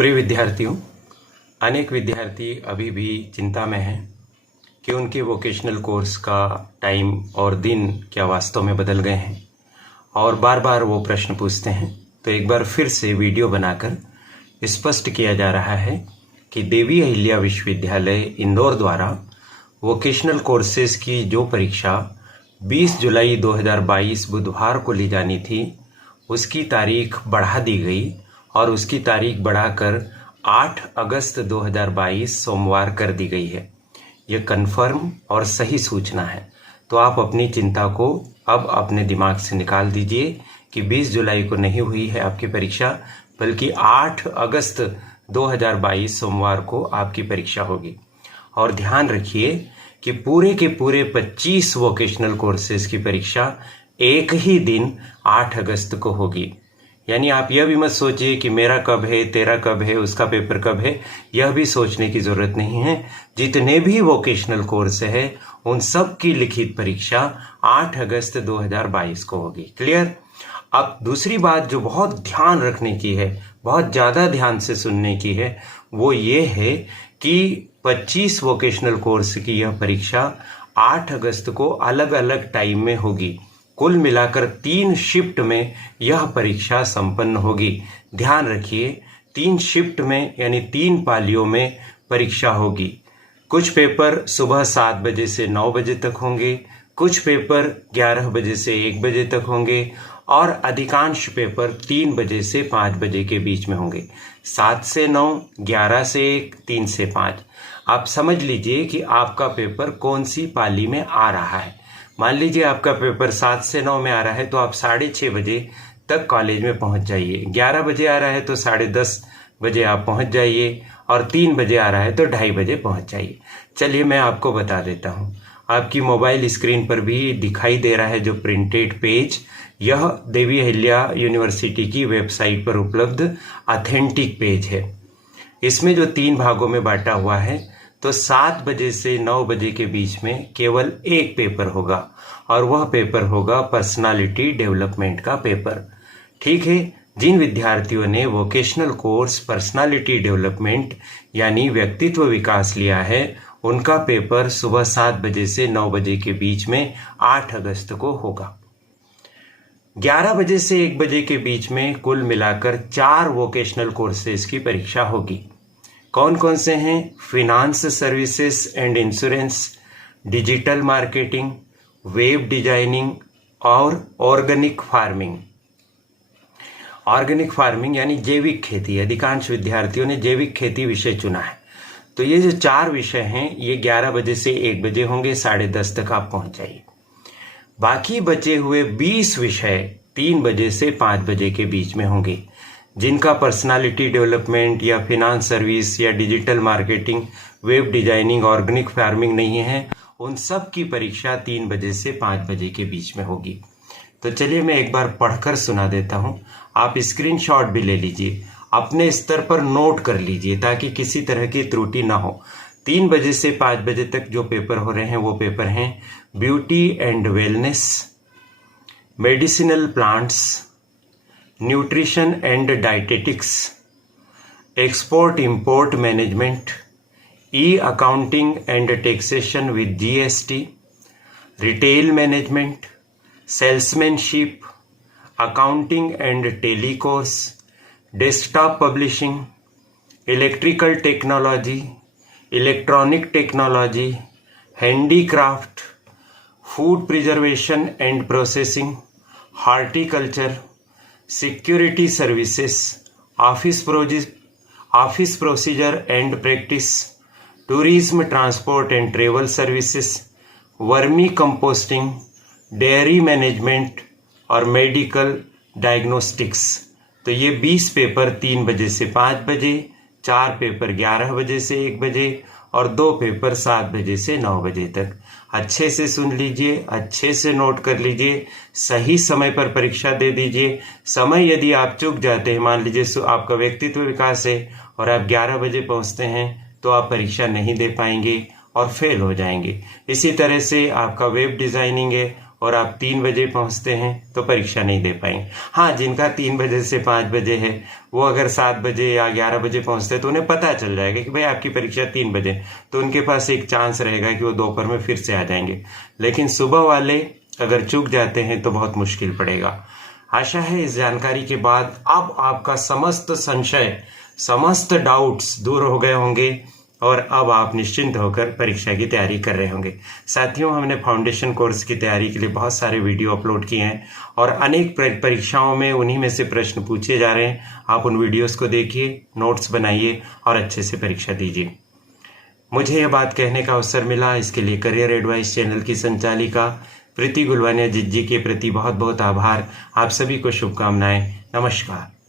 प्रिय विद्यार्थियों, अनेक विद्यार्थी अभी भी चिंता में हैं कि उनके वोकेशनल कोर्स का टाइम और दिन क्या वास्तव में बदल गए हैं और बार बार वो प्रश्न पूछते हैं। तो एक बार फिर से वीडियो बनाकर स्पष्ट किया जा रहा है कि देवी अहिल्या विश्वविद्यालय इंदौर द्वारा वोकेशनल कोर्सेज की जो परीक्षा 20 जुलाई 2022 बुधवार को ली जानी थी, उसकी तारीख बढ़ा दी गई और उसकी तारीख बढ़ाकर 8 अगस्त 2022 सोमवार कर दी गई है। यह कन्फर्म और सही सूचना है। तो आप अपनी चिंता को अब अपने दिमाग से निकाल दीजिए कि 20 जुलाई को नहीं हुई है आपकी परीक्षा, बल्कि 8 अगस्त 2022 सोमवार को आपकी परीक्षा होगी। और ध्यान रखिए कि पूरे के पूरे 25 वोकेशनल कोर्सेज की परीक्षा एक ही दिन 8 अगस्त को होगी। यानी आप यह भी मत सोचिए कि मेरा कब है, तेरा कब है, उसका पेपर कब है, यह भी सोचने की जरूरत नहीं है। जितने भी वोकेशनल कोर्स है उन सब की लिखित परीक्षा 8 अगस्त 2022 को होगी। क्लियर? अब दूसरी बात जो बहुत ध्यान रखने की है, बहुत ज्यादा ध्यान से सुनने की है, वो ये है कि 25 वोकेशनल कोर्स की यह परीक्षा 8 अगस्त को अलग अलग टाइम में होगी। कुल मिलाकर 3 शिफ्ट में यह परीक्षा संपन्न होगी। ध्यान रखिए, 3 शिफ्ट में यानी 3 पालियों में परीक्षा होगी। कुछ पेपर सुबह 7 बजे से 9 बजे तक होंगे, कुछ पेपर 11 बजे से 1 बजे तक होंगे और अधिकांश पेपर 3 बजे से 5 बजे के बीच में होंगे। 7 से 9, 11 से 1, 3 से 5। आप समझ लीजिए कि आपका पेपर कौन सी पाली में आ रहा है। मान लीजिए आपका पेपर 7 से 9 में आ रहा है तो आप 6:30 बजे तक कॉलेज में पहुंच जाइए। 11 बजे आ रहा है तो 10:30 बजे आप पहुंच जाइए और 3 बजे आ रहा है तो 2:30 बजे पहुंच जाइए। चलिए मैं आपको बता देता हूं। आपकी मोबाइल स्क्रीन पर भी दिखाई दे रहा है जो प्रिंटेड पेज, यह देवी अहिल्या यूनिवर्सिटी की वेबसाइट पर उपलब्ध ऑथेंटिक पेज है। इसमें जो 3 भागों में बांटा हुआ है, तो 7 बजे से 9 बजे के बीच में केवल एक पेपर होगा और वह पेपर होगा पर्सनालिटी डेवलपमेंट का पेपर। ठीक है, जिन विद्यार्थियों ने वोकेशनल कोर्स पर्सनालिटी डेवलपमेंट यानी व्यक्तित्व विकास लिया है, उनका पेपर सुबह 7 बजे से 9 बजे के बीच में 8 अगस्त को होगा। 11 बजे से 1 बजे के बीच में कुल मिलाकर 4 वोकेशनल कोर्सेज की परीक्षा होगी। कौन कौन से हैं? Finance services and insurance, digital marketing, web designing और ऑर्गेनिक फार्मिंग। ऑर्गेनिक फार्मिंग यानी जैविक खेती। अधिकांश विद्यार्थियों ने जैविक खेती विषय चुना है। तो ये जो 4 विषय हैं ये 11 बजे से 1 बजे होंगे, 10:30 तक आप पहुंच जाइए। बाकी बचे हुए 20 विषय 3 बजे से 5 बजे के बीच में होंगे। जिनका पर्सनालिटी डेवलपमेंट या फिनांस सर्विस या digital marketing, web designing, organic farming नहीं है, उन सब की परीक्षा 3 बजे से 5 बजे के बीच में होगी। तो चलिए मैं एक बार पढ़कर सुना देता हूं। आप स्क्रीनशॉट भी ले लीजिए, अपने स्तर पर नोट कर लीजिए ताकि किसी तरह की त्रुटि ना हो। 3 बजे से 5 बजे तक जो पेपर हो रहे हैं वो पेपर हैं beauty and wellness, medicinal plants, nutrition and dietetics, export import management, e accounting and taxation with GST, retail management, salesmanship, accounting and telecourse, desktop publishing, electrical technology, electronic technology, handicraft, food preservation and processing, horticulture, security services, office procedure and practice, tourism transport and travel services, vermicomposting, dairy management और medical diagnostics. तो ये 20 paper 3 बजे से 5 बजे, 4 paper 11 बजे से 1 बजे और 2 पेपर 7 बजे से 9 बजे तक। अच्छे से सुन लीजिए, अच्छे से नोट कर लीजिए, सही समय पर परीक्षा दे दीजिए। समय यदि आप चूक जाते हैं, मान लीजिए आपका व्यक्तित्व विकास है और आप 11 बजे पहुंचते हैं, तो आप परीक्षा नहीं दे पाएंगे और फेल हो जाएंगे। इसी तरह से आपका वेब डिजाइनिंग है और आप 3 बजे पहुंचते हैं तो परीक्षा नहीं दे पाएंगे। हाँ, जिनका 3 बजे से 5 बजे है वो अगर 7 बजे या 11 बजे पहुंचते हैं तो उन्हें पता चल जाएगा कि भाई आपकी परीक्षा 3 बजे, तो उनके पास एक चांस रहेगा कि वो दोपहर में फिर से आ जाएंगे। लेकिन सुबह वाले अगर चूक जाते हैं तो बहुत मुश्किल पड़ेगा। आशा है इस जानकारी के बाद अब आपका समस्त संशय, समस्त डाउट्स दूर हो गए होंगे और अब आप निश्चिंत होकर परीक्षा की तैयारी कर रहे होंगे। साथियों, हमने फाउंडेशन कोर्स की तैयारी के लिए बहुत सारे वीडियो अपलोड किए हैं और अनेक परीक्षाओं में उन्हीं में से प्रश्न पूछे जा रहे हैं। आप उन वीडियोस को देखिए, नोट्स बनाइए और अच्छे से परीक्षा दीजिए। मुझे यह बात कहने का अवसर मिला, इसके लिए करियर एडवाइस चैनल की संचालिका प्रीति गुलवानिया जी के प्रति बहुत बहुत आभार। आप सभी को शुभकामनाएं। नमस्कार।